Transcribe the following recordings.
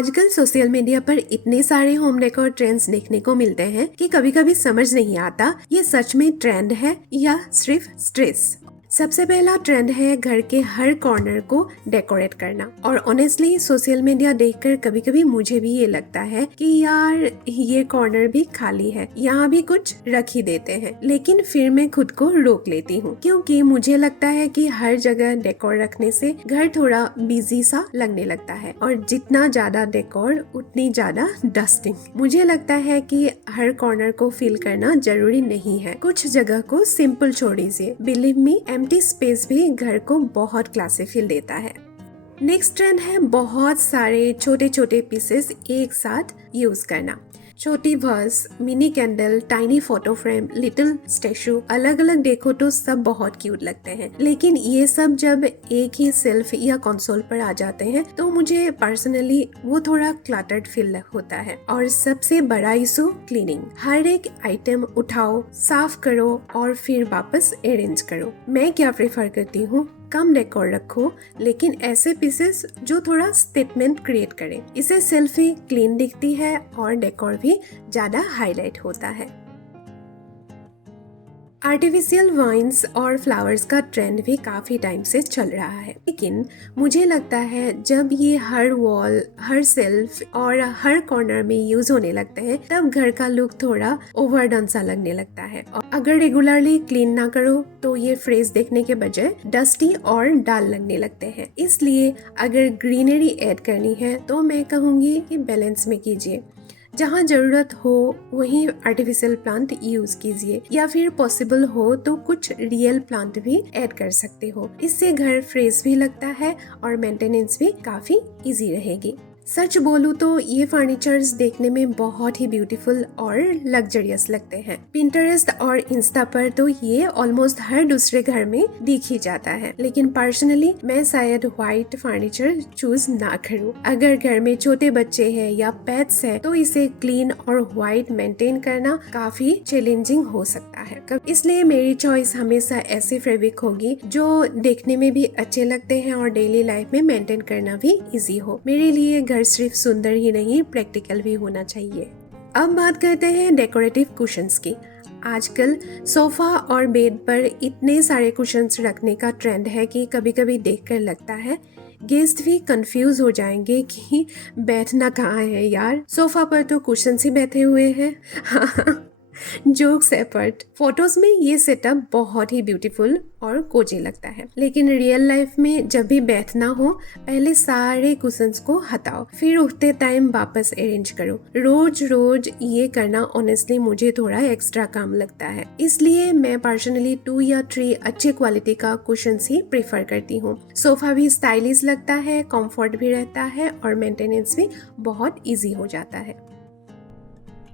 आजकल social media पर इतने सारे होम डेकोर ट्रेंड्स देखने को मिलते हैं कि कभी कभी समझ नहीं आता ये सच में ट्रेंड है या सिर्फ स्ट्रेस। सबसे पहला ट्रेंड है घर के हर कॉर्नर को डेकोरेट करना। और ऑनेस्टली सोशल मीडिया देखकर कभी कभी मुझे भी ये लगता है कि यार ये कॉर्नर भी खाली है, यहाँ भी कुछ रख ही देते हैं। लेकिन फिर मैं खुद को रोक लेती हूँ क्योंकि मुझे लगता है कि हर जगह डेकोर रखने से घर थोड़ा बिजी सा लगने लगता है और जितना ज्यादा डेकोर उतनी ज्यादा डस्टिंग। मुझे लगता है कि हर कॉर्नर को फिल करना जरूरी नहीं है, कुछ जगह को सिंपल छोड़ दीजिए। बिलीव मी, एम्प्टी स्पेस भी घर को बहुत क्लासी फील देता है। नेक्स्ट ट्रेंड है बहुत सारे छोटे छोटे पीसेस एक साथ यूज करना। छोटी vase, mini candle, tiny photo frame, little statue, अलग अलग देखो तो सब बहुत क्यूट लगते हैं। लेकिन ये सब जब एक ही सेल्फ या कंसोल पर आ जाते हैं तो मुझे पर्सनली वो थोड़ा क्लटर्ड फील होता है। और सबसे बड़ा इशू क्लीनिंग। हर एक आइटम उठाओ, साफ करो और फिर वापस अरेंज करो। मैं क्या प्रेफर करती हूँ, कम डेकोर रखो लेकिन ऐसे पीसेस जो थोड़ा स्टेटमेंट क्रिएट करें। इससे सेल्फी क्लीन दिखती है और डेकोर भी ज्यादा हाईलाइट होता है। आर्टिफिशियल वाइन्स और फ्लावर्स का ट्रेंड भी काफी टाइम से चल रहा है, लेकिन मुझे लगता है जब ये हर वॉल, हर सेल्फ और हर कॉर्नर में यूज होने लगते हैं तब घर का लुक थोड़ा ओवरडन सा लगने लगता है। और अगर रेगुलरली क्लीन ना करो तो ये फ्रेश देखने के बजाय डस्टी और डाल लगने लगते हैं। इसलिए अगर ग्रीनरी ऐड करनी है तो मैं कहूँगी कि बैलेंस में कीजिए। जहाँ जरूरत हो वहीं आर्टिफिशियल प्लांट यूज कीजिए या फिर पॉसिबल हो तो कुछ रियल प्लांट भी ऐड कर सकते हो। इससे घर फ्रेश भी लगता है और मेंटेनेंस भी काफी इजी रहेगी। सच बोलूं तो ये फर्नीचर्स देखने में बहुत ही ब्यूटीफुल और लग्जरियस लगते हैं। पिंटरेस्ट और इंस्टा पर तो ये ऑलमोस्ट हर दूसरे घर में दिख ही जाता है, लेकिन पर्सनली मैं शायद व्हाइट फर्नीचर चूज ना करूं। अगर घर में छोटे बच्चे हैं या पेट्स है तो इसे क्लीन और व्हाइट मेंटेन करना काफी चैलेंजिंग हो सकता है। इसलिए मेरी चॉइस हमेशा ऐसे फैब्रिक होगी जो देखने में भी अच्छे लगते हैं और डेली लाइफ में मेंटेन करना भी इजी हो। मेरे लिए घर सिर्फ सुंदर ही नहीं, प्रैक्टिकल भी होना चाहिए। अब बात करते हैं डेकोरेटिव कुशन्स की। आजकल सोफा और बेड पर इतने सारे कुशन्स रखने का ट्रेंड है कि कभी कभी देखकर लगता है गेस्ट भी कंफ्यूज हो जाएंगे कि बैठना कहाँ है यार, सोफा पर तो कुशन्स ही बैठे हुए हैं। जोक्स अपार्ट, फोटोज में ये सेटअप बहुत ही ब्यूटीफुल और कोजी लगता है, लेकिन रियल लाइफ में जब भी बैठना हो पहले सारे कुशन्स को हटाओ फिर उठते टाइम वापस अरेंज करो। रोज रोज ये करना ऑनेस्टली मुझे थोड़ा एक्स्ट्रा काम लगता है। इसलिए मैं पर्सनली 2 या 3 अच्छे क्वालिटी का कुशन्स ही प्रेफर करती हूँ। सोफा भी स्टाइलिश लगता है, कंफर्ट भी रहता है और मेंटेनेंस भी बहुत इजी हो जाता है।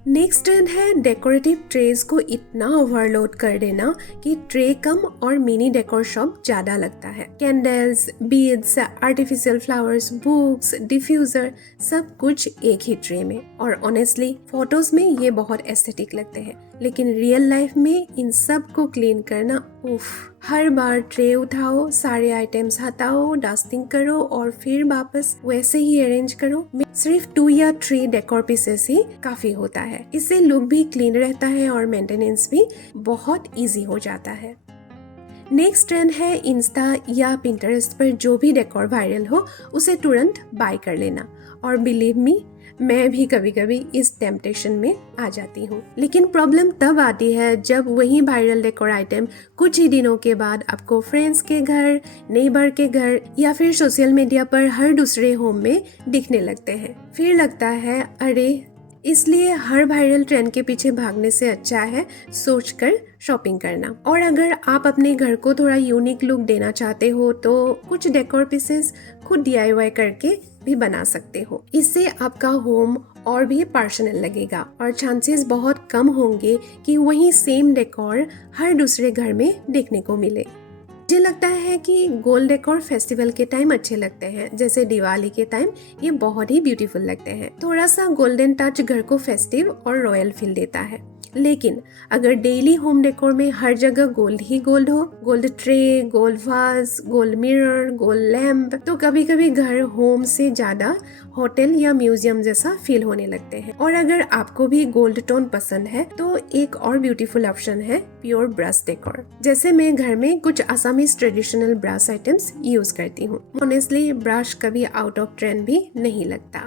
नेक्स्ट ट्रेंड है डेकोरेटिव ट्रेज को इतना ओवरलोड कर देना कि ट्रे कम और मिनी डेकोर शॉप ज्यादा लगता है। Candles, beads, artificial flowers, books, diffuser, सब कुछ एक ही ट्रे में। और ऑनेस्टली फोटोज में ये बहुत एस्थेटिक लगते हैं, लेकिन रियल लाइफ में इन सब को क्लीन करना उफ। हर बार ट्रे उठाओ, सारे आइटम्स हटाओ, डस्टिंग करो और फिर वापस वैसे ही अरेंज करो। सिर्फ 2 या 3 डेकोर पीसेस ही काफी होता है। इससे लुक भी क्लीन रहता है और मेंटेनेंस भी बहुत इजी हो जाता है। नेक्स्ट ट्रेंड है इंस्टा या पिंटरेस्ट पर जो भी डेकोर वायरल हो उसे तुरंत बाय कर लेना। और बिलीव मी, मैं भी कभी कभी इस टेम्पटेशन में आ जाती हूँ। लेकिन प्रॉब्लम तब आती है जब वही वायरल डेकोर आइटम कुछ ही दिनों के बाद आपको फ्रेंड्स के घर, नेबर के घर या फिर सोशल मीडिया पर हर दूसरे होम में दिखने लगते हैं। फिर लगता है अरे, इसलिए हर वायरल ट्रेंड के पीछे भागने से अच्छा है सोचकर शॉपिंग करना। और अगर आप अपने घर को थोड़ा यूनिक लुक देना चाहते हो तो कुछ डेकोर पीसेस खुद DIY करके भी बना सकते हो। इससे आपका होम और भी पर्सनल लगेगा और चांसेस बहुत कम होंगे कि वही सेम डेकोर हर दूसरे घर में देखने को मिले। मुझे लगता है कि गोल्ड डेकोर फेस्टिवल के टाइम अच्छे लगते हैं, जैसे दिवाली के टाइम ये बहुत ही ब्यूटीफुल लगते हैं। थोड़ा सा गोल्डन टच घर को फेस्टिव और रॉयल फील देता है। लेकिन अगर डेली होम डेकोर में हर जगह गोल्ड ही गोल्ड हो, gold tray, gold was, gold mirror, gold lamp, तो कभी कभी घर होम से ज्यादा होटल या म्यूजियम जैसा फील होने लगते हैं। और अगर आपको भी गोल्ड टोन पसंद है तो एक और ब्यूटीफुल ऑप्शन है प्योर ब्रश डेकोर। जैसे मैं घर में कुछ Assamese traditional brush items use करती हूँ। ऑनेस्टली ब्रश कभी आउट ऑफ ट्रेंड भी नहीं लगता।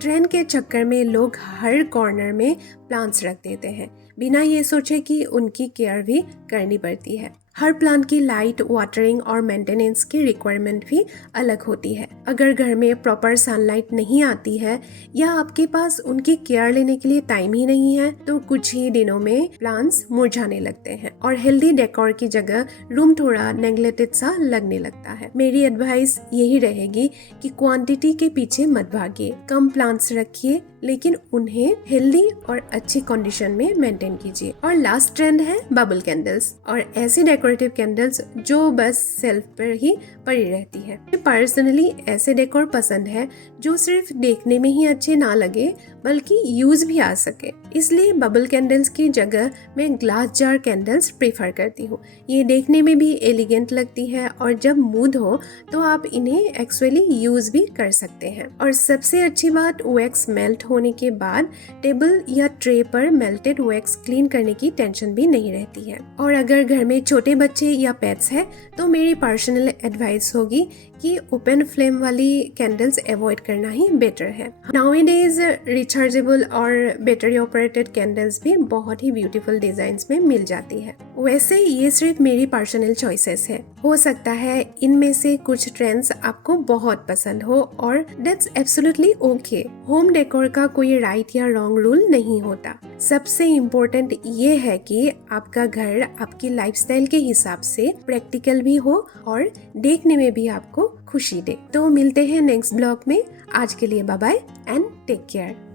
ट्रेंड के चक्कर में लोग हर कॉर्नर में प्लांट्स रख देते हैं बिना ये सोचे कि उनकी केयर भी करनी पड़ती है। हर प्लांट की लाइट, वाटरिंग और मेंटेनेंस की रिक्वायरमेंट भी अलग होती है। अगर घर में प्रॉपर सनलाइट नहीं आती है या आपके पास उनकी केयर लेने के लिए टाइम ही नहीं है तो कुछ ही दिनों में प्लांट्स मुरझाने लगते हैं और हेल्दी डेकोर की जगह रूम थोड़ा नेग्लेक्टेड सा लगने लगता है। मेरी एडवाइस यही रहेगी कि क्वांटिटी के पीछे मत भागिए, कम प्लांट्स रखिए लेकिन उन्हें हेल्दी और अच्छी कंडीशन में मेंटेन कीजिए। और लास्ट ट्रेंड है बबल कैंडल्स और ऐसी डेकोरेटिव कैंडल्स जो बस सेल्फ पर ही पड़ी रहती है। मुझे पर्सनली ऐसे डेकोर पसंद है जो सिर्फ देखने में ही अच्छे ना लगे बल्कि यूज भी आ सके। इसलिए बबल कैंडल्स की जगह मैं ग्लास जार कैंडल्स प्रेफर करती हूँ। ये देखने में भी एलिगेंट लगती है और जब मूड हो तो आप इन्हें एक्चुअली यूज भी कर सकते हैं। और सबसे अच्छी बात, वैक्स मेल्ट होने के बाद टेबल या ट्रे पर मेल्टेड वैक्स क्लीन करने की टेंशन भी नहीं रहती है। और अगर घर में छोटे बच्चे या पेट्स है तो मेरी पर्सनल एडवाइस होगी कि ओपन फ्लेम वाली कैंडल्स अवॉइड करना ही बेटर है। नाउअडेज रिचार्जेबल और बैटरी ऑपरेटेड कैंडल्स भी बहुत ही ब्यूटीफुल डिजाइन्स में मिल जाती है। वैसे ये सिर्फ मेरी पर्सनल चॉइसेस है, हो सकता है इनमें से कुछ ट्रेंड्स आपको बहुत पसंद हो और that's absolutely okay. Home decor का कोई राइट या रॉन्ग रूल नहीं होता। सबसे इम्पोर्टेंट ये है कि आपका घर आपकी लाइफस्टाइल के हिसाब से प्रैक्टिकल भी हो और देखने में भी आपको खुशी दे। तो मिलते हैं नेक्स्ट ब्लॉग में। आज के लिए bye bye and take care.